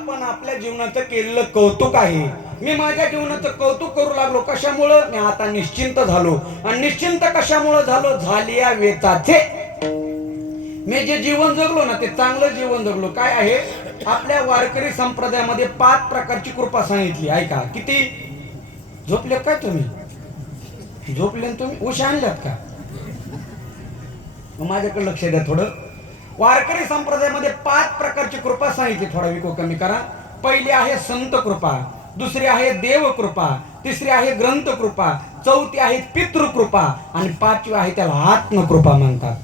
आपण आपल्या जीवनाचं केलेलं कौतुक आहे. मी माझ्या जीवनाचं कौतुक करू लागलो. कशामुळं? मी आता निश्चिंत झालो. आणि निश्चिंत कशामुळं झालो? झाली या वेचाचे. मी जे जीवन जगलो ना ते चांगलं जीवन जगलो. काय आहे? आपल्या वारकरी संप्रदायामध्ये 5 प्रकारची कृपा सांगितली. ऐका. किती? झोपले काय तुम्ही? झोपले तुम्ही? उशा आणल्यात का? माझ्याकडे लक्ष द्या थोडं. वारकरी संप्रदायामध्ये 5 प्रकारची कृपा सांगितली. थोडा विको कमी करा. पहिली आहे संत कृपा, दुसरी आहे देव कृपा, तिसरी आहे ग्रंथ कृपा, चौथी आहे पितृकृपा आणि 5वी आहे त्याला आत्मकृपा म्हणतात.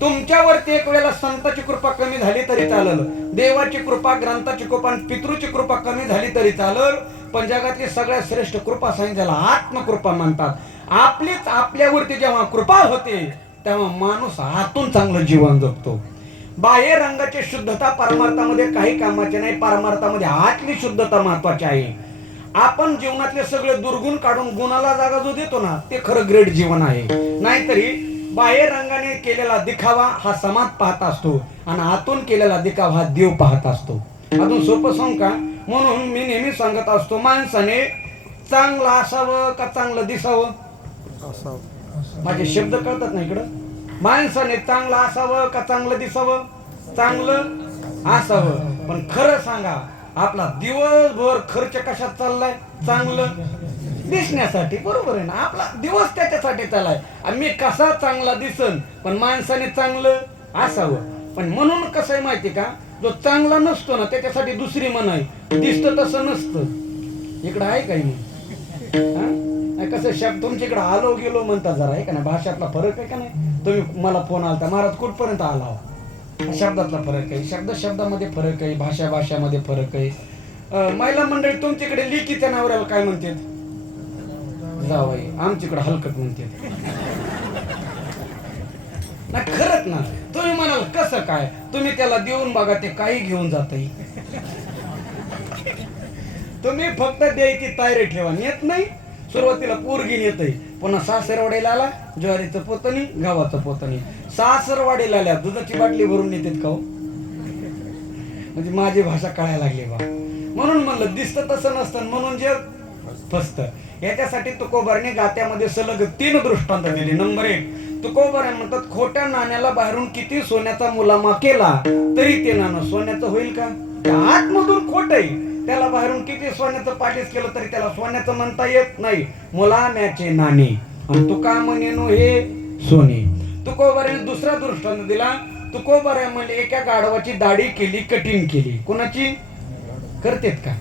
तुमच्यावरती एक वेळेला संताची कृपा कमी झाली तरी चालेल, देवाची कृपा, ग्रंथाची कृपा आणि पितृची कृपा कमी झाली तरी चालेल, पण जगातली सगळ्यात श्रेष्ठ कृपा सांगितली त्याला आत्मकृपा म्हणतात. आपलीच आपल्यावरती जेव्हा कृपा होते तेव्हा माणूस आतून चांगलं जीवन जगतो. बाह्य रंगाची शुद्धता परमार्थामध्ये काही कामाची नाही. परमार्थामध्ये आतली शुद्धता महत्वाची आहे. आपण जीवनातले सगळे दुर्गुण काढून गुणाला जागा जो देतो ना ते खरं ग्रेट जीवन आहे. नाहीतरी बाह्य रंगाने केलेला दिखावा हा समाज पाहत असतो आणि आतून केलेला दिखावा हा देव पाहत असतो. अजून सोपं सांग का? म्हणून मी नेहमी सांगत असतो, माणसाने चांगलं असावं का चांगलं दिसावं? माझे शब्द कळतात ना इकडं? माणसाने चांगलं असावं का चांगलं दिसावं? चांगलं असावं. पण खरं सांगा, आपला दिवसभर खर्च कशात चाललाय? चांगलं दिसण्यासाठी. बरोबर आहे ना? आपला दिवस त्याच्यासाठी चाललाय. मी कसा चांगला दिसन, पण माणसाने चांगलं असावं. पण म्हणून कसं आहे माहिती का? जो चांगला नसतो ना त्याच्यासाठी दुसरी म्हण आहे, दिसतं तसं नसतं. इकडं आहे काही नाही कसं शब्द तुमच्याकडे आलो गेलो म्हणतात जरा आहे का नाही? भाषातला फरक आहे का नाही? तुम्ही मला फोन आलता, महाराज कुठपर्यंत आला? शब्दातला फरक आहे, शब्द शब्दामध्ये फरक आहे, भाषा भाषामध्ये फरक आहे. महिला मंडळी तुमच्याकडे लिकीच्या नवऱ्याला काय म्हणतात? जावई. आमच्याकडे हलकट म्हणतात. ना खरंच ना. तुम्ही म्हणाल कसं काय? तुम्ही त्याला देऊन बघा, ते काही घेऊन जात. तुम्ही फक्त द्यायची तयारी ठेवा. येत नाही सुरुवातीला पोरगी येतय, पुन्हा सासरवाडीला आला ज्वारीचं पोतणी, गव्हाचं पोतणी. सासरवाडीला आल्या दुधाची बाटली भरून येतात का? म्हणजे माझी भाषा कळायला लागली बा. म्हणून म्हणलं दिसतं तसं नसतं, म्हणून जे फसतं. याच्यासाठी तुकोबाराने गात्यामध्ये सलग 3 दृष्टांत दिले. नंबर 1, तुकोबार म्हणतात, खोट्या नाण्याला बाहेरून किती सोन्याचा मुलामा केला तरी ते नाणं सोन्याचं होईल का? आतमधून खोट आहे. त्याला बाहेरून किती सोन्याचं पाठीस केलं तरी त्याला सोन्याचं म्हणता येत नाही. मुलाम्याचे नाणे आणि तुका म्हणेनो हे सोने. तुकोबाराने दुसरा दृष्टांत दिला. तुकोबारा म्हणजे एका गाढवाची दाढी केली, कटिंग केली. कोणाची करतेत का?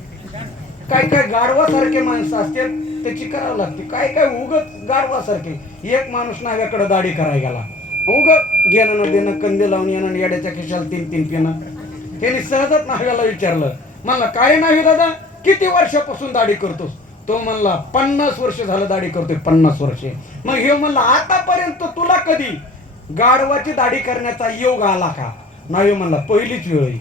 काय काय गाढवासारखे माणसं असतात त्याची करावं लागते. काय काय उगत गाढवासारखे. एक माणूस नाव्याकडे दाढी करायला गेला, उगत घेणं न देणं, कंदे लावून येणं, येड्याच्या खिशाला 3 पिणं. त्यांनी सहजच नाव्याला विचारलं, म्हणला काय नाही दादा, किती वर्षापासून दाढी करतोस? तो म्हणला 50 वर्ष झालं दाढी करतोय. 50 वर्षे. मग हे म्हणला आतापर्यंत तुला कधी गाढवाची दाढी करण्याचा योग आला का? नाही म्हणला, पहिलीच वेळ आहे.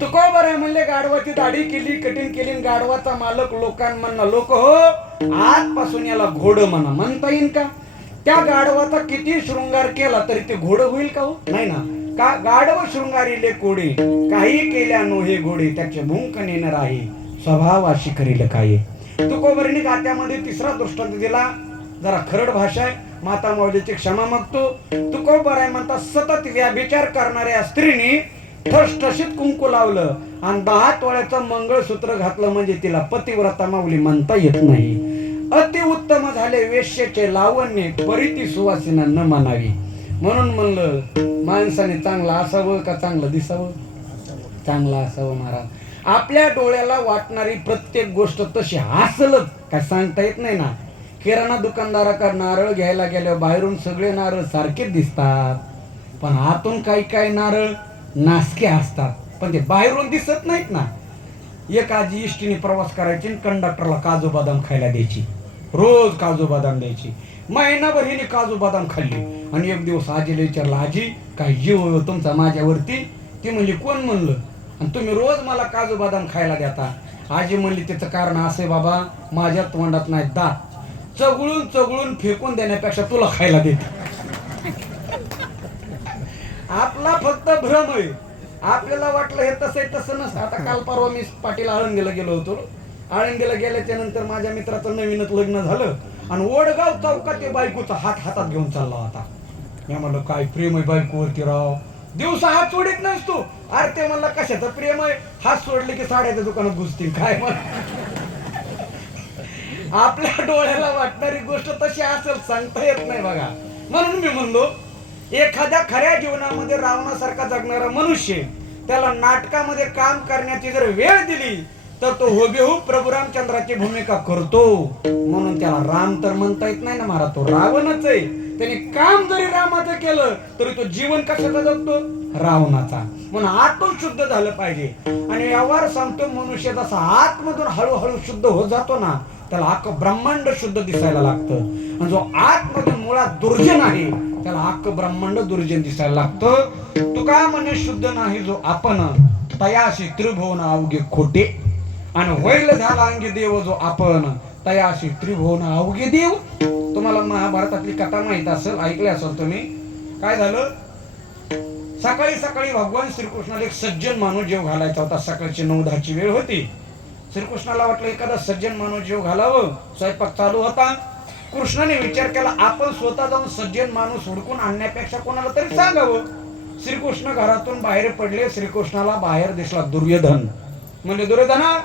तुकोबारा म्हणले गाढवाची दाढी केली, कटिंग केली, गाढवाचा मालक लोकांना लोक हो आजपासून याला घोड म्हणा. म्हणता येईल का? त्या गाढवाचा किती शृंगार केला तरी ते घोड होईल का? हो नाही ना. का गाढव शृंगारीले कोडे, काही केल्यानो हे घोडे, त्याचे भुंक नेणार आहे, स्वभावाशी करील काय. तुकोबाराने गात्यामध्ये 3रा दृष्टांत दिला. जरा खरड भाषा आहे, माता माऊलीची क्षमा मागतो. तुकोबारा म्हणतात, सतत व्यभिचार करणाऱ्या स्त्रीने ठसठशीत कुंकू लावलं आणि 10 तोळ्याचं मंगळसूत्र घातलं म्हणजे तिला पतिव्रता माऊली म्हणता येत नाही. अतिउत्तम झाले वेश्येचे लावण्य, परिती सुवासिना न मानावी. म्हणून म्हणलं माणसाने चांगलं असावं का चांगलं दिसावं? चांगलं असावं महाराज. आपल्या डोळ्याला वाटणारी प्रत्येक गोष्ट तशी असलच काय सांगता येत नाही ना. किराणा दुकानदाराकडे नारळ घ्यायला गेल्यावर बाहेरून सगळे नारळ सारखेच दिसतात, पण आतून काही काही नारळ नासके असतात, पण ते बाहेरून दिसत नाहीत ना. एक आजी इष्टीने प्रवास करायची, कंडक्टरला काजू बदाम खायला द्यायची. रोज काजू बदाम द्यायची. महिनाभर हिने काजू बदाम खाल्ली आणि एक दिवस आजीला विचारलं, आजी काय जीव तुमचा माझ्यावरती? ती म्हणली कोण म्हणलं? आणि तुम्ही रोज मला काजू बदाम खायला देता? आजी म्हणली त्याचं कारण असे बाबा, माझ्या तोंडात नाही दात, चगळून चगळून फेकून देण्यापेक्षा तुला खायला देते. आपला फक्त भ्रम आहे. आपल्याला वाटलं हे तसं आहे, तसं नसतं. आता काल परवा मी पाटील आळंदीला गेलो होतो. आळंदीला गेल्याच्या नंतर माझ्या मित्राचं नवीनच लग्न झालं आणि वडगाव चौकात ते बायकोचा हात हातात घेऊन चालला होता. मी म्हणलं काय प्रेम आहे बायकोवरती राव, दिवसा हात सोडित नसतो. अरे ते म्हणला कशाचं प्रेम आहे, हात सोडले की साड्याच्या दुकानात घुसतील काय. आपल्या डोळ्याला वाटणारी गोष्ट तशी असेल सांगता येत नाही बघा. म्हणून मी म्हणलो एखाद्या खऱ्या जीवनामध्ये रावणासारखा जगणारा मनुष्य, त्याला नाटकामध्ये काम करण्याची जर वेळ दिली तर तो हुबेहूब प्रभू रामचंद्राची भूमिका करतो. म्हणून त्याला राम तर म्हणता येत नाही ना महाराज, तो रावणच आहे. त्याने काम जरी रामाचं केलं तरी तो जीवन कशाचा जगतो, रावणाचा. म्हणून आतून शुद्ध झालं पाहिजे. आणि व्यवहार सांगतो मनुष्य जसा आतमधून हळूहळू शुद्ध होत जातो ना, त्याला अख्खं ब्रह्मांड शुद्ध दिसायला लागतं. आणि जो आतमधून मुळात दुर्जन आहे त्याला अख्खं ब्रह्मांड दुर्जन दिसायला लागतं. तुका म्हणे शुद्ध नाही जो आपण, तयाशी त्रिभुवन अवघे खोटे. आणि होईल झाला अंगी देव जो आपण, तयाशी त्रिभुवन अवघे देव. तुम्हाला महाभारतातली कथा माहित असेल, ऐकली असेल तुम्ही. काय झालं, सकाळी सकाळी भगवान श्रीकृष्णाला एक सज्जन माणूस जेव घालायचा होता. सकाळची 9-10ची वेळ होती. श्रीकृष्णाला वाटलं एखादा सज्जन माणूस जेव घालावं. स्वयंपाक चालू होता. कृष्णाने विचार केला आपण स्वतः जाऊन सज्जन माणूस हुडकून आणण्यापेक्षा कोणाला तरी सांगावं. श्रीकृष्ण घरातून बाहेर पडले. श्रीकृष्णाला बाहेर दिसला दुर्योधन. म्हणजे दुर्योधना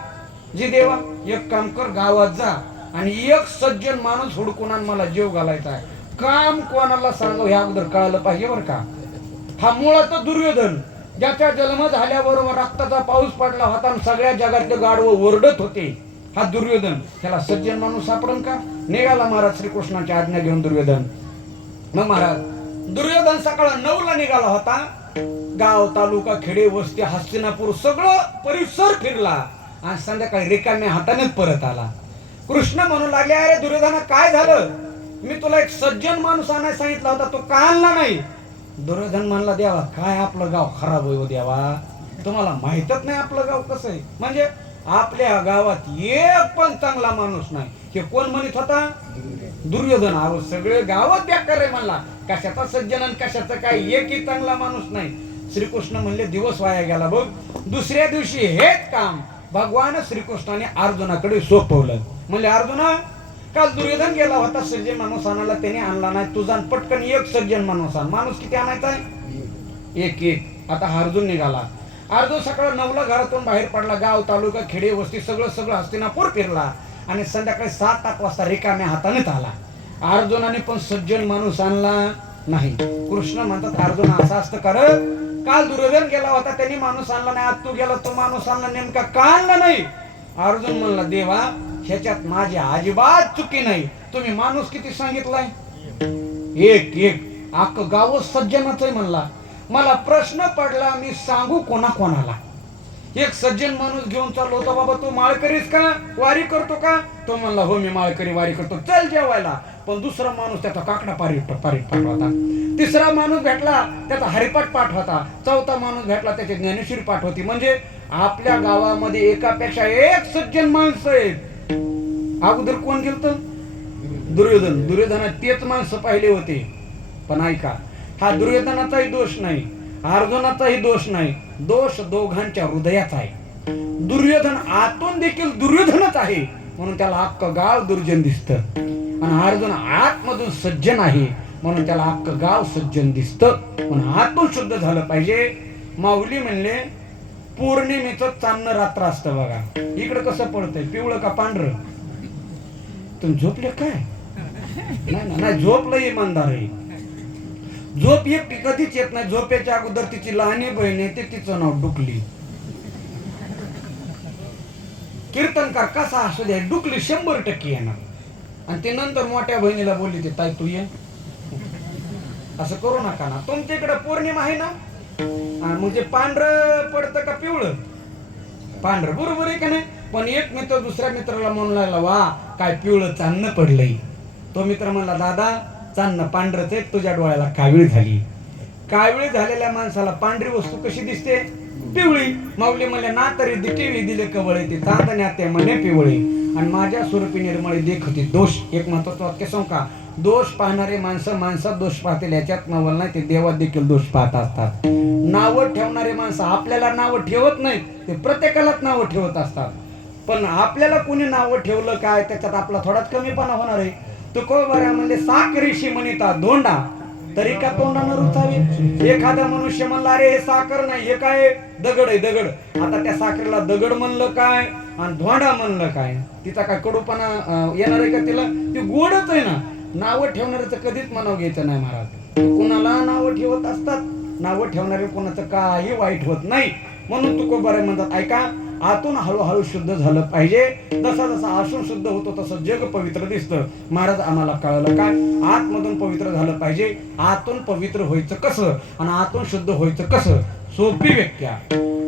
जी देवा, एक काम कर, गावात जा आणि एक सज्जन माणूस हुडकून आण, मला जेव घालायचा आहे. काम कोणाला सांगावं हे अगोदर कळलं पाहिजे बरं का. हा मुळात दुर्योधन, ज्याचा जन्म झाल्याबरोबर रक्ताचा पाऊस पडला होता आणि सगळ्या जगातले गाढवं ओरडत होते, हा दुर्योधन. त्याला सज्जन माणूस सापडन का. निघाला महाराज श्रीकृष्णाची आज्ञा घेऊन दुर्योधन. मग महाराज दुर्योधन सकाळ 9ला निघाला होता. गाव, तालुका, खेडे, वस्ती, हस्तिनापूर सगळं परिसर फिरला आणि संध्याकाळी रिकाम्या हातानेच परत आला. कृष्ण म्हणू लागले अरे दुर्योधना काय झालं, मी तुला एक सज्जन माणूस आणायला सांगितला होता, तो का आणला नाही. दुर्योधन म्हणला देवा काय आपलं गाव खराब होईल देवा, तुम्हाला माहितच नाही आपलं गाव कसं आहे. म्हणजे आपल्या गावात एक पण चांगला माणूस नाही. हे कोण म्हणत होता, दुर्योधन. अहो सगळे गावात बेकार आहे म्हणला, कशाचा सज्जन आणि कशाचा काय एकही चांगला माणूस नाही. श्रीकृष्ण म्हणले दिवस वाया गेला बघ. दुसऱ्या दिवशी हेच काम भगवान श्रीकृष्णाने अर्जुनाकडे सोपवलं. म्हणले अर्जुना काल दुर्योधन गेला होता सज्जन माणूस आणायला, त्याने आणला नाही. तुझा पटकन एक सज्जन माणूस आण. माणूस किती आणायचा आहे, एक. आता अर्जुन निघाला. अर्जुन सकाळ 9ला घरातून बाहेर पडला. गाव, तालुका, खेडे, वस्ती सगळं हस्तिनापूर फिरला आणि संध्याकाळी 7-8 वाजता रिकाम्या हातानेच आला. अर्जुनाने पण सज्जन माणूस आणला नाही. कृष्ण म्हणतात अर्जुन असं असतं कर, काल दुर्योधन गेला होता त्यांनी माणूस आणला नाही, आज तू गेला तो माणूस आणला, नेमका का आणला नाही. अर्जुन म्हणला देवा ह्याच्यात माझी अजिबात चुकी नाही. तुम्ही माणूस किती सांगितलाय, एक. अख्खं गाव सज्जनाच आहे म्हणला. मला प्रश्न पडला मी सांगू कोणाला. एक सज्जन माणूस घेऊन चाललो होता. बाबा तू माळकरीस का, वारी करतो का. तो म्हणला हो मी माळकरी वारी करतो, चल जेवायला. पण दुसरा माणूस त्याचा काकडा पारिट पाठवता. तिसरा माणूस भेटला त्याचा हरिपाठ पाठ होता. चौथा माणूस भेटला त्याची ज्ञानेश्वरी पाठ होती. म्हणजे आपल्या गावामध्ये एकापेक्षा एक सज्जन माणसं आहेत. अगोदर कोण गेलत, दुर्योधन. दुर्योधनात तेच माणसं पाहिले होते. पण ऐका, हा दुर्योधनाचाही दोष नाही, अर्जुनाचाही दोष नाही, दोष दोघांच्या हृदयाचा आहे. दुर्योधन आतून देखील दुर्योधनच आहे म्हणून त्याला अख्खं गाव दुर्जन दिसतं. आणि अर्जुन आतमधून सज्जन आहे म्हणून त्याला अख्खं गाव सज्जन दिसतं. म्हणून आतून शुद्ध झालं पाहिजे. माऊली म्हणले पौर्णिमेचं चांदणं रात्र असतं बघा. इकडं कसं पडतंय, पिवळं का पांढरं. तुम्ही झोपले काय, नाही झोपलं इमानदार आहे. झोप एकटी कधीच येत नाही. झोपेच्या अगोदर तिची लहानी बहीण येते, तिचं नाव डुकली. कीर्तनकार कसा असू दे, डुकली 100% येणार. आणि ते नंतर मोठ्या बहिणीला बोलली ते ताई तू ये, असं करू नका ना. तुमच्या इकडे पौर्णिमा आहे ना, मग ते पांढरं पडतं का पिवळं, पांढरं बरोबर आहे का नाही. पण एक मित्र दुसऱ्या मित्राला म्हणू लागला वा काय पिवळं चांदणं पडलंय. तो मित्र म्हणला दादा चांदणं पांढरच आहे, तुझ्या डोळ्याला कावीळ झाली. कावीळ झालेल्या माणसाला पांढरी वस्तू कशी दिसते, पिवळी. माऊली म्हणले ना तरी टिवी दिले कवळे ते चांदण्या ते म्हणे पिवळे आणि माझ्या स्वरूपी निर्मळे देखते दोष. एक महत्वाचं वाक्य सांगू का, दोष पाहणारे माणसं माणसात दोष पाहतील याच्यात नवल नाही, ते देवात देखील दोष पाहत असतात. नावं ठेवणारे माणसं आपल्याला नावं ठेवत नाहीत, ते प्रत्येकालाच नावं ठेवत असतात. पण आपल्याला कोणी नावं ठेवलं काय त्याच्यात आपला थोडाच कमीपणा होणार आहे. तुकोबऱ्या म्हणजे साखरेशी म्हणिता धोंडा तरी का तोंडानं रुचावे. एखादा मनुष्य म्हणला अरे हे साखर नाही, हे काय दगड आहे दगड. आता त्या साखरेला दगड म्हणलं काय आणि धोंडा म्हणलं काय, तिचा काय कडूपणा येणार आहे का तिला? ती गोडच आहे ना. नावं ठेवणाऱ्याचं कधीच मनाव घ्यायचं नाही महाराज. कुणाला नावं ठेवत असतात, नावं ठेवणारे कोणाचं काही वाईट होत नाही. म्हणून तुकोबरे म्हणतात ऐका, आतून हळूहळू शुद्ध झालं पाहिजे. जसा जसा आतून शुद्ध होतो तसं जग पवित्र दिसतं. महाराज आम्हाला कळलं काय, आतमधून पवित्र झालं पाहिजे. आतून पवित्र व्हायचं कसं आणि आतून शुद्ध व्हायचं कसं? सोपी व्याख्या.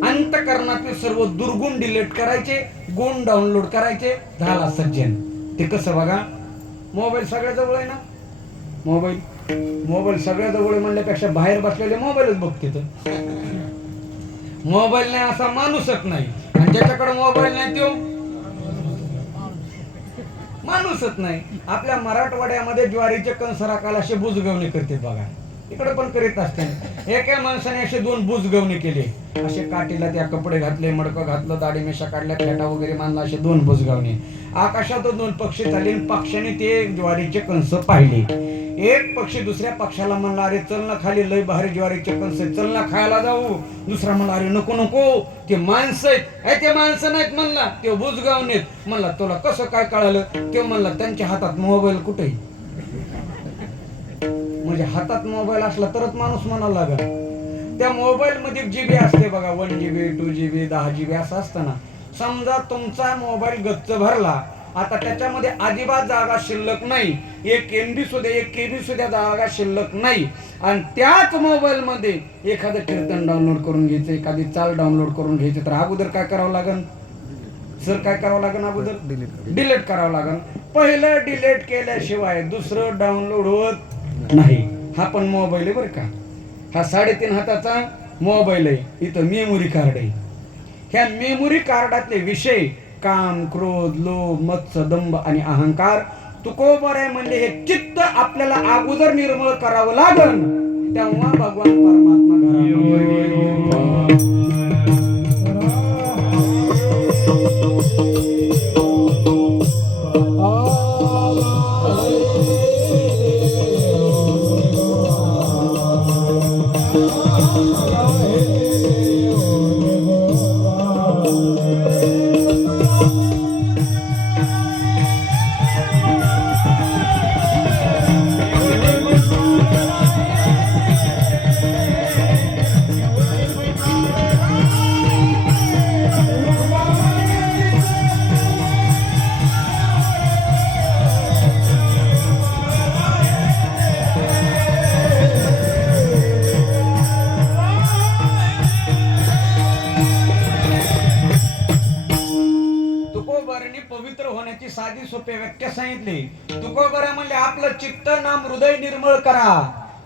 अंतकरणातील सर्व दुर्गुण डिलीट करायचे, गुण डाउनलोड करायचे, झाला सज्जन. ते कसं बघा, मोबाईल सगळ्या जवळ आहे ना. मोबाईल सगळ्या जवळ म्हणल्यापेक्षा बाहेर बसलेले मोबाईलच बघते. मोबाईल नाही असा माणूसच नाही, आणि ज्याच्याकडे मोबाईल नाही तो माणूसच नाही. आपल्या मराठवाड्यामध्ये ज्वारीचे कणस राखायला असे बुजगवणे करते बघा, इकडे पण करीत असते. एका माणसाने असे 2 बुजगवणे केले, असे काठीला त्या कपडे घातले, मडकं घातलं, दाढी मिशा काढल्या, फेटा वगैरे मानला, असे 2 बुजगावणे. आकाशात 2 पक्षी चालले, पक्षाने ते ज्वारीचे कणस पाहिले. एक पक्षी दुसऱ्या पक्षाला म्हणला अरे चल ना खाली, लय भारी ज्वारीचे कणस, चल ना खायला जाऊ. दुसरा म्हणला अरे नको नको, ते माणसं आहेत. ते माणसं नाहीत म्हणला, ते बुजगावणेत. म्हणला तुला कसं काय कळालं? ते म्हणला त्यांच्या हातात मोबाईल कुठे? म्हणजे हातात मोबाईल असला तरच माणूस म्हणायला लागला. त्या मोबाईल मध्ये जीबी असते बघा, 1 GB 2 GB 10 GB असं असतं ना. समजा तुमचा मोबाईल गच्च भरला, आता त्याच्यामध्ये अजिबात जागा शिल्लक नाही, 1 MB सुद्धा 1 KB सुद्धा जागा शिल्लक नाही. आणि त्याच मोबाईल मध्ये एखादं कीर्तन डाउनलोड करून घ्यायचं, एखादी चाल डाउनलोड करून घ्यायचं, तर अगोदर काय करावं लागेल सर? काय करावं लागेल? अगोदर डिलीट करावं लागेल. पहिलं डिलीट केल्याशिवाय दुसरं डाउनलोड होत नाही. हा पण मोबाईल आहे बरं का, हा 3.5 हाताचा मोबाईल आहे. इथं मेमोरी कार्ड आहे. ह्या मेमोरी कार्डातले विषय काम, क्रोध, लोभ, मत्स्य, दंभ आणि अहंकार, तुकोबरे म्हणजे हे चित्त आपल्याला अगोदर निर्मळ करावं लागल, तेव्हा भगवान परमात्मा घरामध्ये. पवित्र होण्याची साधी सोपी व्याख्या सांगितली. तुकोबरे म्हणजे आपलं चित्त नाम हृदय निर्मळ करा.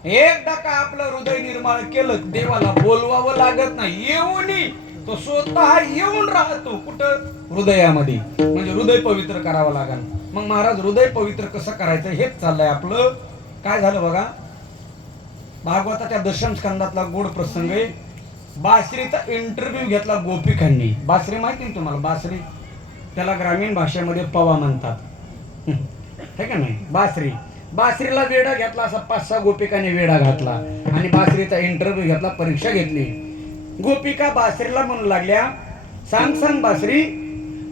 एकदा का आपलं हृदय निर्मळ केलं, देवाला बोलवावं लागत नाही, येऊन तो स्वतः येऊन राहतो. कुठं? हृदयामध्ये. म्हणजे हृदय पवित्र करावं लागेल. मग महाराज हृदय पवित्र कसं करायचं हेच चाललंय आपलं. काय झालं बघा, भागवताच्या 10म स्कंदातला गोड प्रसंग आहे. बासरीचा इंटरव्ह्यू घेतला गोपिकांनी. बासरी माहिती ना तुम्हाला? बासरी, त्याला ग्रामीण भाषेमध्ये पवा म्हणतात, है का नाही? बासरीला वेडा घेतला, असा 5-6 गोपिकांनी वेडा घातला आणि बासरीचा इंटरव्ह्यू घेतला, परीक्षा घेतली. गोपिका बासरीला म्हणू लागल्या, सांग बासरी,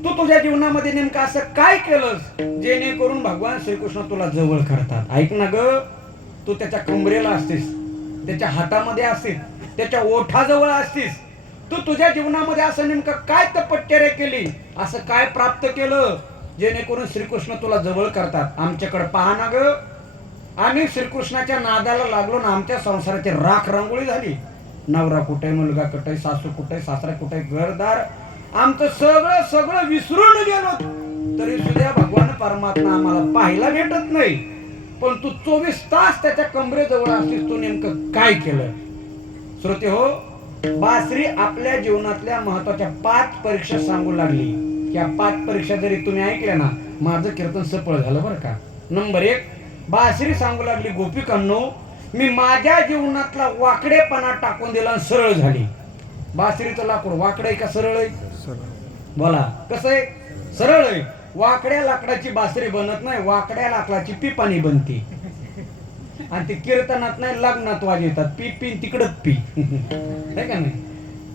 तू तुझ्या जीवनामध्ये नेमकं असं काय केलंस जेणेकरून भगवान श्रीकृष्ण तुला जवळ करतात? ऐक ना ग, तू त्याच्या कमरेला असतीस, त्याच्या हातामध्ये असतीस, त्याच्या ओठाजवळ असतीस. तू तुझ्या जीवनामध्ये असं नेमकं काय तपश्चर्या केली, असं काय प्राप्त केलं जेणेकरून श्रीकृष्ण तुला जवळ करतात? आमच्याकडे पहा ना ग, आम्ही श्रीकृष्णाच्या नादाला लागलो ना, आमच्या संसाराची राख रांगोळी झाली. नवरा कुठे, मुलगा कुठे, सासू कुठे, सासरा कुठे, घरदार आमचं सगळं विसरून गेलो, तरी सुद्धा भगवान परमात्मा आम्हाला पाहायला भेटत नाही. पण तू 24 तास त्याच्या कमरेजवळ असतीस, तू नेमकं काय केलं? श्रोते हो, बासरी आपल्या जीवनातल्या महत्वाच्या 5 परीक्षा सांगू लागली. या 5 परीक्षा जरी तुम्ही ऐकल्या ना, माझं कीर्तन सफळ झालं बरं का. नंबर 1, बासरी सांगू लागली, गोपिकांनो मी माझ्या जीवनातला वाकडेपणा टाकून दिला आणि सरळ झाली. बासरीचं लाकूड वाकडं आहे का सरळ आहे? बोला कसं आहे? सरळ आहे. वाकड्या लाकडाची बासरी बनत नाही, वाकड्या लाकडाची पिपाणी बनते. आणि ते कीर्तनात नाही लग्नात वाजवतात, पी पी तिकडच पी है का नाही.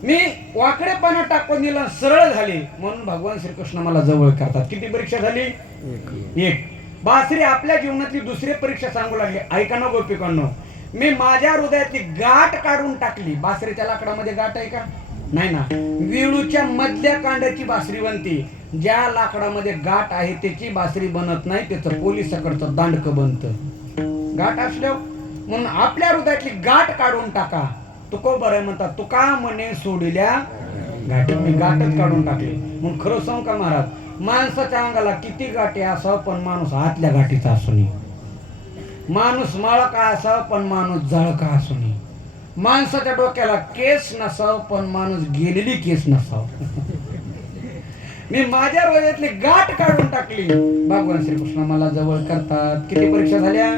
मी वाकडेपणा टाकून दिला सरळ झाले म्हणून भगवान श्रीकृष्ण मला जवळ करतात. किती परीक्षा झाली? एक. बासरी आपल्या जीवनातली दुसरी परीक्षा सांगू लागली, ऐका ना गोपिकांनो, मी माझ्या हृदयातली गाठ काढून टाकली. बासरीच्या लाकडामध्ये गाठ आहे का? नाही ना. विळूच्या मधल्या कांड्याची बासरी बनते. ज्या लाकडामध्ये गाठ आहे त्याची बासरी बनत नाही, त्याचं पोलिसाकडचं दांडकं बनतं गाठ असल्यावर. म्हणून आपल्या हृदयातली गाठ काढून टाका. तुकोबराय म्हणतात, तुका म्हणे सोडल्या गाठी, मी गाठच काढून टाकली. म्हणून खरं सांगू का महाराज, माणसाच्या अंगाला किती गाठी असावं पण माणूस आतल्या गाठीचा असू नये. माणूस माळ का असावं पण माणूस जाळ का असू नये. माणसाच्या डोक्याला केस नसावं पण माणूस गेलेली केस नसावं. मी माझ्या हृदयातली गाठ काढून टाकली. भगवान श्रीकृष्ण मला जवळ करतात. किती परीक्षा झाल्या?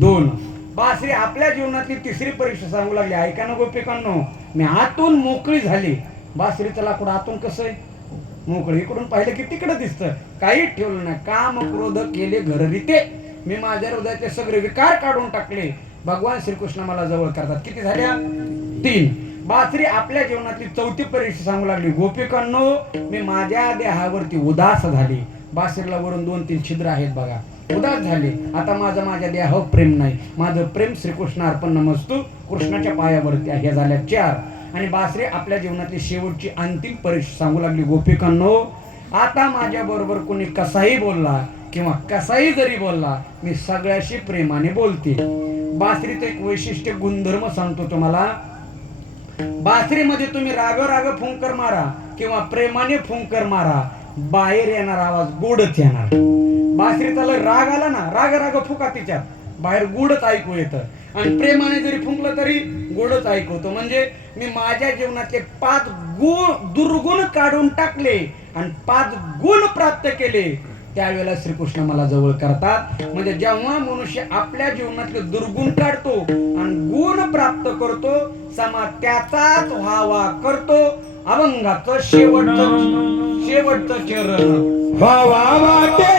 2. बासरी आपल्या जीवनातली तिसरी परीक्षा सांगू लागली, ऐका ना गोपिकांनो, मी आतून मोकळी झाली. बासरीचं लाकूड आतून कसं आहे? मोकळी. इकडून पाहिलं की तिकडं दिसतं, काही ठेवलं नाही. काम क्रोध केले घररीते. मी माझ्या हृदयाचे सगळे विकार काढून टाकले. भगवान श्रीकृष्ण मला जवळ करतात. किती झाल्या? 3. बासरी आपल्या जीवनातली चौथी परीक्षा सांगू लागली, गोपिकांनो मी माझ्या देहावरती उदास झाली. बासरीला वरून 2-3 छिद्र आहेत बघा, उदास झाले. आता माझ्या देहावर प्रेम नाही. माझं प्रेम श्रीकृष्ण अर्पण नमस्तू, कृष्णाच्या पायावरती आहे. झाल्या 4. आणि बासरी आपल्या जीवनातली शेवटची अंतिम परीक्षा सांगू लागली, गोपिकांनो आता माझ्या बरोबर कोणी कसाही बोलला किंवा कसाही जरी बोलला, मी सगळ्याशी प्रेमाने बोलते. बासरीचं एक वैशिष्ट्य गुणधर्म सांगतो तुम्हाला. बासरीमध्ये तुम्ही राग फुंकर मारा किंवा प्रेमाने फुंकर मारा, बाहेर येणार आवाज गोडच येणार. बासरीचा राग आला ना, राग फुका तिच्यात, बाहेर गोडच ऐकू येतं. आणि प्रेमाने जरी फुंकलं तरी गोडच ऐकवतो. म्हणजे मी माझ्या जीवनातले 5 दुर्गुण काढून टाकले आणि 5 गुण प्राप्त केले. त्यावेळेला श्रीकृष्ण मला जवळ करतात. म्हणजे जेव्हा मनुष्य आपल्या जीवनातले दुर्गुण काढतो आणि गुण प्राप्त करतो, समाज त्याचाच व्हावा करतो. अभंगाचं शेवटचं चरण व्हावा वाटे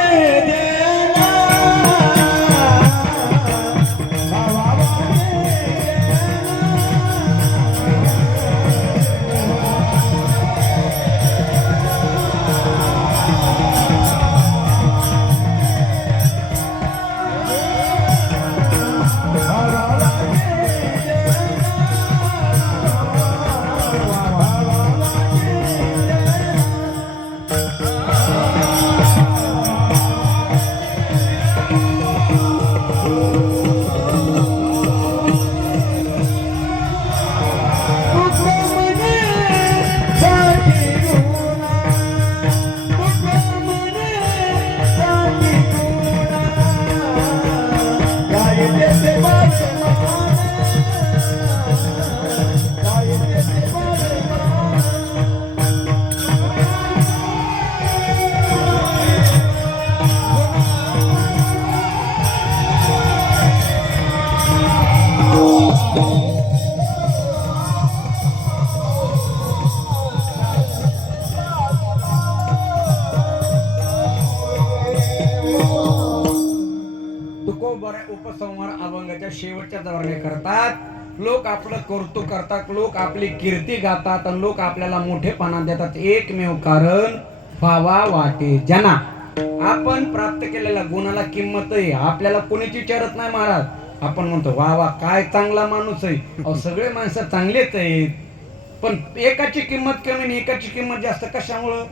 उपसंहार अभंगाच्या शेवटच्या दरम्यान करतात. लोक आपलं कौतुक करतात, लोक आपली कीर्ती गातात आणि लोक आपल्याला मोठेपणा देतात. एकमेव कारण व्हावा वाटे जना. आपण प्राप्त केलेल्या गुणाला किंमत आहे. आपल्याला कोणीच विचारत नाही महाराज. आपण म्हणतो वा वा काय चांगला माणूस आहे. अहो सगळे माणसं चांगलेच आहेत, पण एकाची किंमत कमी आणि एकाची किंमत जास्त. कशामुळं?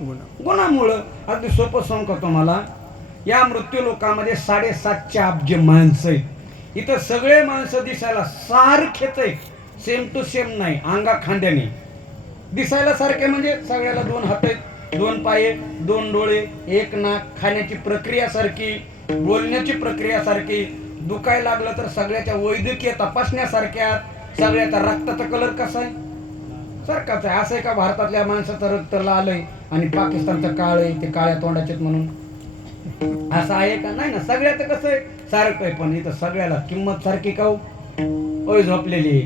गुणामुळं. अगदी सोपं सांगतो तुम्हाला. या मृत्यू लोकांमध्ये 7.5 अब्ज माणसं आहेत. इथं सगळे माणसं दिसायला सारखेच आहेत, सेम टू सेम नाही. अंगा खांद्याने दिसायला सारखे म्हणजे सगळ्याला 2 हात आहेत, 2 पाय, 2 डोळे, 1 नाक. खाण्याची प्रक्रिया सारखी, बोलण्याची प्रक्रिया सारखी. दुखायला लागलं तर सगळ्याच्या वैद्यकीय तपासण्यासारख्या. सगळ्याचा रक्ताचा कलर कसा आहे? सारखाच आहे. असं आहे का भारतातल्या माणसाचं रक्त लाल आहे आणि पाकिस्तानचं काळ आहे, ते काळ्या तोंडाचे म्हणून? असं आहे का? नाही ना. सगळ्याचं कसं आहे? सारखं आहे, पण इथं सगळ्याला किंमत सारखी का हो? ओय झोपलेली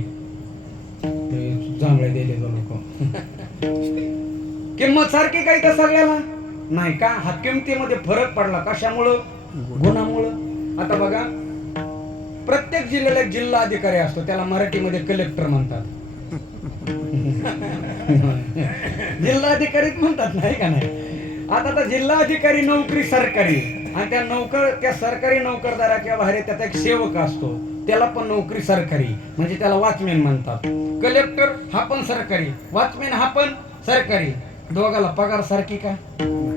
जांभळे दिले लोक किंमत सारखी का इथं सगळ्याला नाही का? हा किमतीमध्ये फरक पडला कशामुळं? गुणामुळं. आता बघा, प्रत्येक जिल्ह्याला एक जिल्हा अधिकारी असतो, त्याला मराठीमध्ये कलेक्टर म्हणतात. जिल्हाधिकारीच म्हणतात नाही का? नाही. आता तर जिल्हाधिकारी नोकरी सरकारी, आणि त्या सरकारी नोकरदाराच्या बाहेर त्याचा एक सेवक असतो, त्याला पण नोकरी सरकारी, म्हणजे त्याला वॉचमॅन म्हणतात. कलेक्टर हा पण सरकारी, वॉचमॅन हा पण सरकारी. दोघाला पगार सारखी का?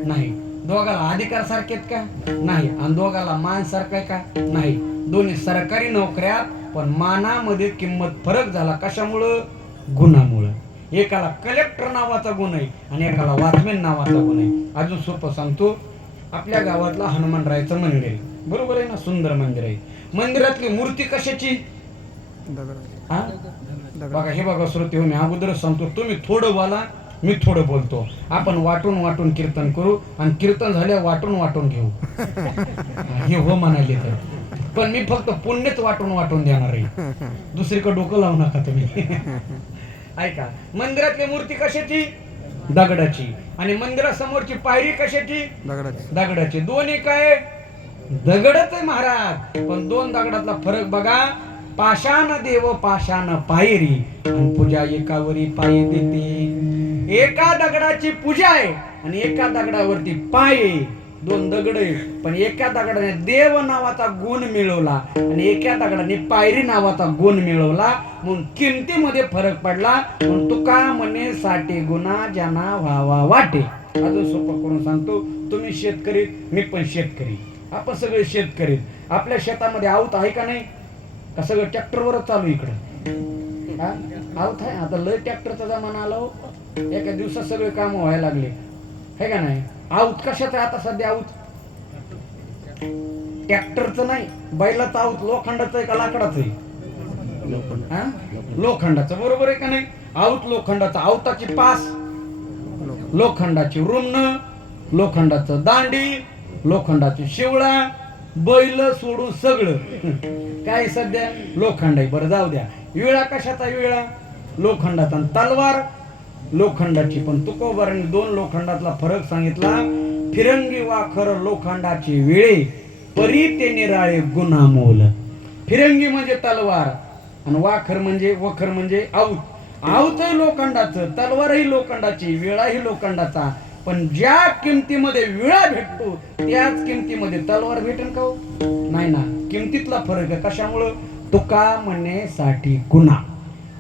नाही. दोघाला अधिकार सारखेत का? नाही. आणि दोघाला मान सारखा का? नाही. दोन्ही सरकारी नोकऱ्यात, पण मानामध्ये किंमत फरक झाला कशामुळं? गुणामुळं. एकाला कलेक्टर नावाचा गुण आहे आणि एकाला वॉचमॅन नावाचा गुण आहे. अजून सोपं सांगतो, आपल्या गावातला हनुमानरायचं मंदिर, बरोबर आहे ना? सुंदर मंदिर आहे. मंदिरातली मूर्ती कशाची? बघा, हे बघा श्रोते हो, मी अगोदरच सांगतो, तुम्ही थोडं बोला, मी थोडं बोलतो. आपण वाटून वाटून कीर्तन करू आणि कीर्तन झाल्यावर वाटून वाटून घेऊ. हे हो म्हणाले तर, पण मी फक्त पुण्यच वाटून वाटून देणार आहे, दुसरीकडे डोकं लावू नका तुम्ही. ऐका, मंदिरातली मूर्ती कशाची? दगडाची. आणि मंदिरासमोरची पायरी कशाची? दगडाची. दोन्ही काय? दगडच आहे महाराज, पण दोन दगडातला फरक बघा. पाषाण देव पाषाण पायरी, आणि पूजा एकावरी पाय देते. एका दगडाची पूजा आहे आणि एका दगडावरती पाय आहे. दोन दगड आहे, पण एका दगडाने देव नावाचा गुण मिळवला आणि एका दगडाने पायरी नावाचा गुण मिळवला, म्हणून किमतीमध्ये फरक पडला. म्हणून तुका म्हणे 60 गुणा ज्यांना व्हावा वाटे. अजून सोपं करून सांगतो, तुम्ही शेतकरी, मी पण शेतकरी, आपण सगळे शेतकरी. आपल्या शेतामध्ये आवत आहे का नाही? का सगळं ट्रॅक्टरवरच चालू इकडं? आवत आहे. आता लय ट्रॅक्टरचा जमाना आला हो, एका दिवसात सगळे काम व्हायला लागले, है का नाही? आऊत कशाच आहे आता सध्या? आऊत ट्रॅक्टरचं नाही, बैलाचं आऊत लोखंडाचं आहे का लाकडाचं आहे? लोखंडाचं, बरोबर आहे का नाही? आऊत लोखंडाचं. आऊताची पास लोखंडाची, रुमण लोखंडाचं, दांडी लोखंडाची, शिवळा, बैल सोडून सगळं काय सध्या लोखंड आहे. बरं जाऊ द्या. विळा कशाचा? विळा लोखंडाचा. तलवार लोखंडाची. पण तुकोबारांनी दोन लोखंडातला फरक सांगितला. फिरंगी वाखर लोखंडाची विळे, परी ते निराळे गुणामोल. फिरंगी म्हणजे तलवार आणि वखर म्हणजे आऊत. आऊतही लोखंडाचं, तलवारही लोखंडाची, विळाही लोखंडाचा. पण ज्या किमतीमध्ये विळा भेटतो त्याच किमतीमध्ये तलवार भेटेल का हो? नाही ना. किमतीतला फरक आहे. कशामुळं? तुका म्हणे 60 गुणा.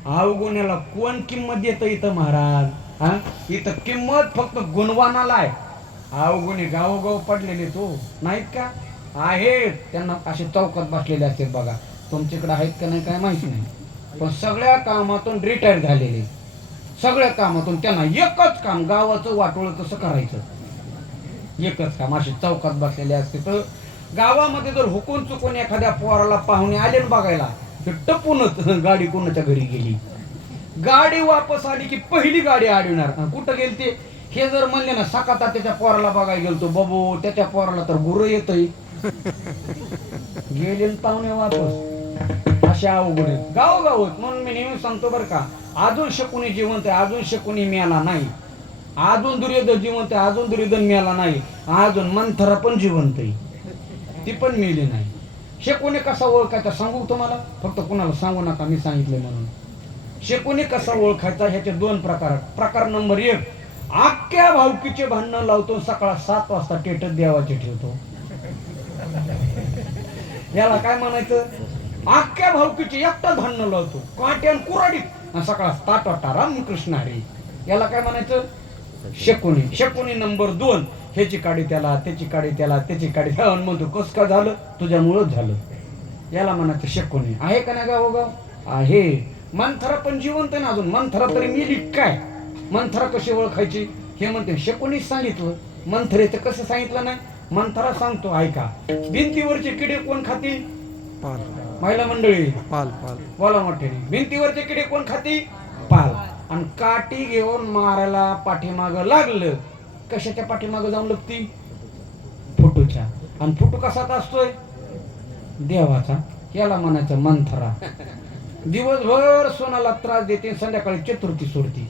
अवगुण्याला कोण किंमत देतं इथं महाराज? हा, इथं किंमत फक्त गुणवानाला आहे. अवगुणी गावोगाव पडलेले तो नाहीत का? आहेत. त्यांना असे चौकात बसलेले असते बघा. तुमच्याकडे आहेत का नाही काय माहिती नाही, पण सगळ्या कामातून रिटायर झालेले, सगळ्या कामातून त्यांना एकच काम, गावाचं वाटोळ कसं करायचं, एकच काम. असे चौकात बसलेले असते. तर गावामध्ये जर हुकून चुकून एखाद्या पोराला पाहुणे आले बघायला, तर टपूनच गाडी कोणाच्या घरी गेली, गाडी वापस आली की पहिली गाडी अडविणार. कुठं गेली ते हे जर म्हणले ना, सकाता त्याच्या पोराला बघायला गेलतो, बाबू त्याच्या पोराला तर गुरु येतय, गेले पाहुणे वापस. अशा अवघड गावोगावत. म्हणून मी नेहमी सांगतो बरं का, अजून शकुनी जिवंत आहे, अजून शकुनी मिळाला नाही. अजून दुर्योधन जिवंत आहे, अजून दुर्योधन मिळाला नाही. अजून मंथरा पण जिवंत आहे, ती पण मिळली नाही. शकुनी कसा ओळखायचा सांगू तुम्हाला, फक्त कुणाला सांगू नका, मी सांगितलंय म्हणून. शकुनी कसा ओळखायचा ह्याचे दोन प्रकार. प्रकार नंबर 1, अख्ख्या भावकीचे भांडणं लावतो, सकाळ 7 वाजता टेटस देवाचे ठेवतो. याला काय म्हणायचं? अख्ख्या भावकीचे एकटाच भांडणं लावतो, काट्यान कुराडीत, आणि सकाळ 7 वाजता रामकृष्ण हरी. याला काय म्हणायचं? शकुनी. शकुनी नंबर 2, ह्याची काडी त्याला, त्याची काडी त्याला, त्याची काडी त्याला, म्हणतो कस का झालं? तुझ्यामुळंच झालं. याला म्हणायचं शकुनी. आहे का नाही गावोगाव? आहे. मंथरा पण जिवंत ना अजून. मंथरा तरी मिली काय? मंथरा कशी ओळखायची हे म्हणते शकुनीच सांगितलं. मंथरेचं कसं सांगितलं नाही, मंथरा सांगतो ऐका. भिंतीवरचे किडे कोण खाती? पाल. महिला मंडळी पाल पाल बोला मोठे. भिंतीवरचे किडे कोण खाती? पाल. आणि काठी घेऊन मारायला पाठीमाग लागलं. कशाच्या पाठीमाग जाऊन लागती? फुटूच्या. आणि फुटू कसाच असतोय? देवाचा, याला म्हणायचं मंथरा. दिवसभर सोनाला त्रास देते, संध्याकाळी चतुर्थी सोडती.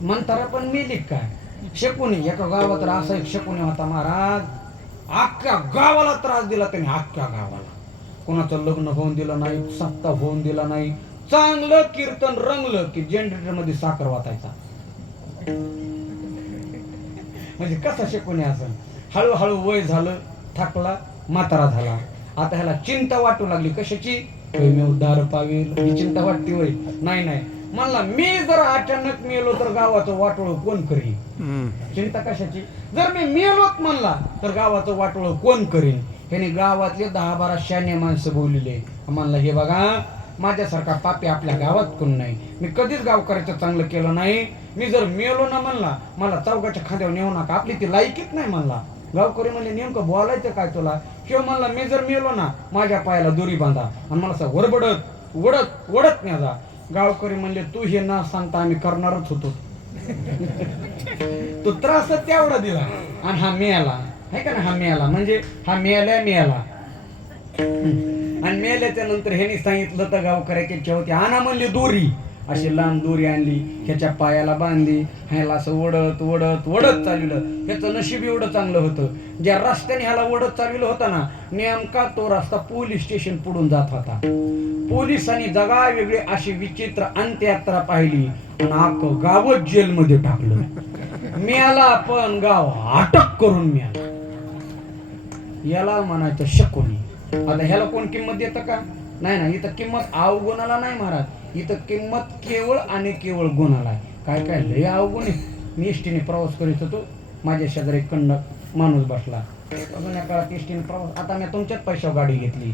मंथरा पण मेली काय? शकुनी, एका गावात असा एक शकुनी होता महाराज, अख्ख्या गावाला त्रास दिला त्याने, अख्ख्या गावाला. कोणाचं लग्न होऊन दिलं नाही, सप्ताह होऊन दिला नाही. चांगलं कीर्तन रंगलं की जनरेटर मध्ये साखर वाटायचा. म्हणजे कसा शकुनी असं. हळूहळू वय झालं, थकला, म्हातारा झाला. आता ह्याला चिंता वाटू लागली. कशाची? मी उद्धार पावेल ही चिंता वाटते. वय नाही नाही म्हणला, मी जर अचानक मेलो तर गावाचं वाटोळ कोण करीन? चिंता कशाची? जर मी मेलोच म्हणला तर गावाचं वाटोळ कोण करीन? ह्याने गावातले 10-12 शाने माणसं बोलले. म्हणला, हे बघा, माझ्यासारखा पापी आपल्या गावात कोण नाही. मी कधीच गावकऱ्याचं चांगलं केलं नाही. मी जर मेलो ना म्हणला, मला चौकाच्या खांद्यावर नेऊ नका, आपली ती लायकीच नाही म्हणला. गावकरी म्हणजे नेमकं बोलायचं काय तुला? किंवा म्हणला, मी जर मेलो ना, माझ्या पायाला दोरी बांधा आणि मला असं वरबडत वडत वडत न्या. गावकरी म्हणले, तू हे ना सांगता आम्ही करणारच होतो. तो त्रास तेवढा दिला आणि हा मिळाला आहे का ना. हा मिळाला म्हणजे हा मिळाला. आणि मेल्याच्या नंतर ह्याने सांगितलं तर गावकऱ्याच्या ठेवते, आणा म्हणली दोरी. अशी लांब दोरी आणली, ह्याच्या पायाला बांधली. ह्याला असं ओढत ओढत ओढत चालविलं. ह्याचं नशीब एवढं चांगलं होतं, ज्या रस्त्याने ह्याला ओढत चालविलं होतं ना, नेमका तो रस्ता पोलीस स्टेशन पुढून जात होता. पोलिसांनी जगा वेगळी अशी विचित्र अंत्ययात्रा पाहिली आणि अख्खं गावच जेलमध्ये टाकलं. मेला पण गाव अटक करून मेला. याला म्हणायचं शकुनी. आता ह्याला कोण किंमत देतं का? नाही ना. इथं किंमत अवगुणाला नाही महाराज, इथं किंमत केवळ आणि केवळ गुणाला आहे. काय काय लय अवगुण आहे. मी एसटीने प्रवास करीत होतो, माझ्या शेजारी एक माणूस बसला. अजून या काळात एसटीने प्रवास, आता मी तुमच्याच पैशावर गाडी घेतली.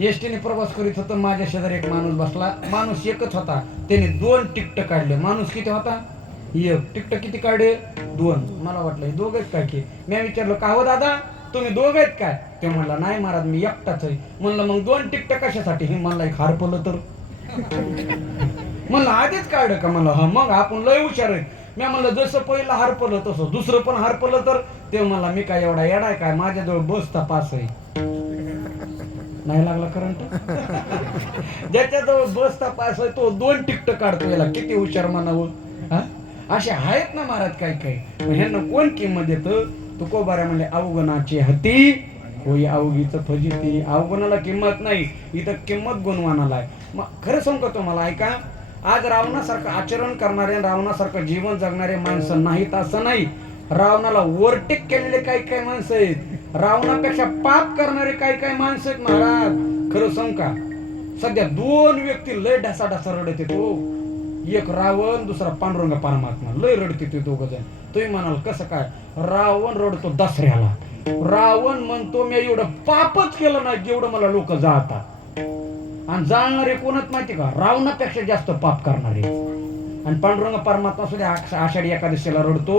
एसटीने प्रवास करीत होतो, माझ्या शेजारी एक माणूस बसला. माणूस एकच होता, त्याने 2 तिकीट काढले. माणूस किती होता? एक. तिकीट किती काढले? 2. मला वाटलं हे दोघ आहेत काय की. मी विचारलं, का हो दादा, तुम्ही दोघ आहेत काय? ते म्हणला, नाही महाराज, मी एकटाच आहे. म्हणलं, मग 2 तिकीट कशासाठी? हे म्हणला, एक हारपलं तर. म्हणलं, आधीच काढलं का? म्हणलं, हा. मग आपण लय हुशार आहे. मी म्हणलं, जसं पहिलं हारपलं तसं दुसरं पण हारपलं तर? ते म्हणला, मी काय एवढा येडाय काय, माझ्याजवळ बसचा पास आहे. नाही लागला करंट. ज्याच्याजवळ बसचा पास आहे तो 2 तिकीट काढतो. याला किती हुशार म्हणावं. हा, असे आहेत ना महाराज काय काय. ह्यांना कोण किंमत देतं? तुकोबाऱ्या म्हणले, अवगुणाची हती होई अवघीच फजिती. अवगुणाला किंमत नाही, इथं किंमत गुणवानाला आहे. मग खरं सांगतो तुम्हाला, ऐका, आज रावणासारखं आचरण करणारे, रावणासारखं जीवन जगणारे माणसं नाहीत असं नाही. रावणाला ओव्हरटेक केलेले काही काही माणसं आहेत. रावणापेक्षा पाप करणारे काही काही माणसं आहेत महाराज. खरं सांग का, सध्या 2 व्यक्ती लय ढासा रडत येतो. एक रावण, दुसरा पांडुरंग परमात्मा. लय रडते ते दोघ जण. तुम्ही म्हणाल कसं काय? रावण रडतो दसऱ्याला. रावण म्हणतो, मी एवढं पापच केलं नाही जेवढं मला लोक जाळतात. आणि जाळणारे कोणच माहिती का? रावणापेक्षा जास्त पाप करणारे. आणि पांडुरंग परमात्मा सुद्धा आषाढी एकादशीला रडतो.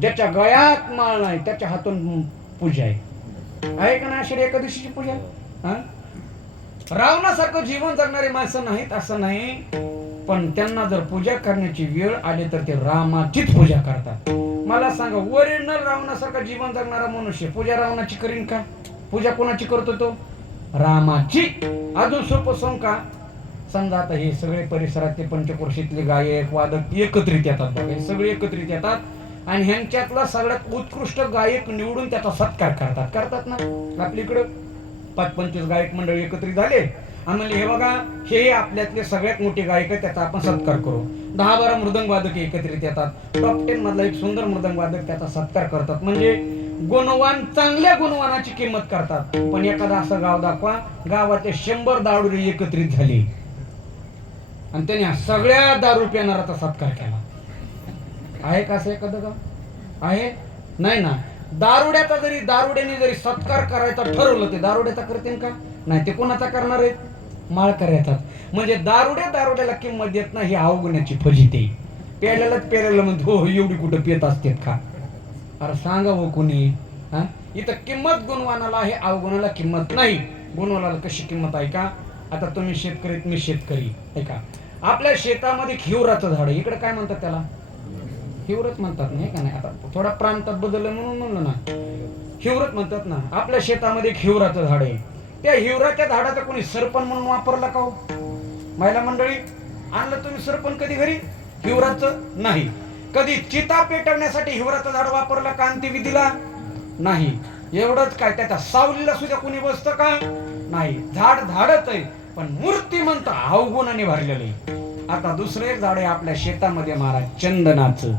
ज्याच्या गळ्यात माळ नाही त्याच्या हातून पूजा आहे का ना आषाढी एकादशीची पूजा? हा, रावणासारखं जीवन जगणारे माणसं नाहीत असं नाही, पण त्यांना जर पूजा करण्याची वेळ आली तर ते रामाचीच पूजा करतात. मला सांगा, ओरिजिनल रावणासारखं जीवन जगणारा मनुष्य पूजा रावणाची करीन का? पूजा कोणाची करतो तो? रामाची. अजून सोपं सांग का? समजा आता हे सगळे परिसरातले पंचक्रोशीतले गायक वादक एकत्रित येतात बघा. हे सगळे एकत्रित येतात आणि ह्यांच्यातला सगळ्यात उत्कृष्ट गायक निवडून त्याचा सत्कार करतात ना. आपल्याकडं 5-25 गायक मंडळ एकत्रित झाले आणि म्हणले, हे बघा, हे आपल्यातले सगळ्यात मोठे गायक आहे, त्याचा आपण सत्कार करू. 10-12 मृदंग वादक एकत्रित येतात. टॉप 10 मधला एक सुंदर मृदंग वादक त्याचा सत्कार करतात. म्हणजे गुणवान, चांगल्या गुणवानाची किंमत करतात. पण एखादा असं गाव दाखवा, गावाचे 100 दारुडे एकत्रित झाले आणि त्यांनी सगळ्या दारू पिणाराचा सत्कार केला. आहे का असं एखादं गाव? आहे? नाही ना. दारुड्याने जरी सत्कार करायचा ठरवलं, ते दारुड्याचा करतील का? नाही. ते कोणाचा करणार आहेत? माळकऱ्याचा. म्हणजे दारुड्याला किंमत देत नाही, ही अवगुणाची फजिती. प्यायला म्हणतो, हो एवढी कुठं पित असते का? अरे सांगा हो कोणी. हा, इथं किंमत गुणवानाला आहे, अवगुणाला किंमत नाही. गुणवानाला कशी किंमत आहे का? आता तुम्ही शेतकरी, मी शेतकरी आहे का? आपल्या शेतामध्ये हिवराचं झाड आहे. इकडे काय म्हणतात त्याला? हिवरच म्हणतात नाही का? नाही, आता थोडा प्रांतात बदललं म्हणून म्हणलं ना. हिवरत म्हणतात ना, आपल्या शेतामध्ये एक हिवराचं झाड आहे. त्या हिवराच्या झाडाचा कोणी सरपण म्हणून वापरला का हो? महिला मंडळी, आणलं तुम्ही सरपण कधी घरी? हिवराचं नाही. कधी चिता पेटवण्यासाठी हिवराचं झाड वापरलं का अंत्यविधीला? नाही. एवढंच काय, त्याच्या सावलीला सुद्धा कोणी बसतं का? नाही. झाड झाडच आहे, पण मूर्तिमंत अवगुणाने भरलेलं आहे. आता दुसरं एक झाड आहे आपल्या शेतामध्ये महाराज, चंदनाचं.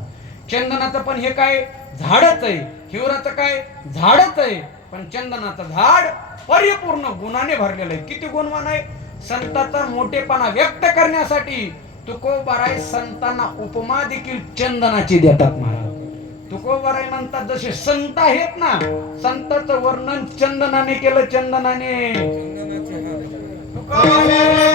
चंदनाचं पण हे काय, झाडच आहे. हिवराचं काय, झाडच आहे, पण चंदनाचं झाड परिपूर्ण गुणाने भरलेलं आहे. किती गुणवान आहे? संतांचा मोठेपणा व्यक्त करण्यासाठी तुकोबाराय संतांना उपमा देखील चंदनाची देतात महाराज. तुकोबाराय म्हणतात, जसे संत आहेत ना, संतांचं वर्णन चंदनाने केलं, चंदनाने. तुकोबाराय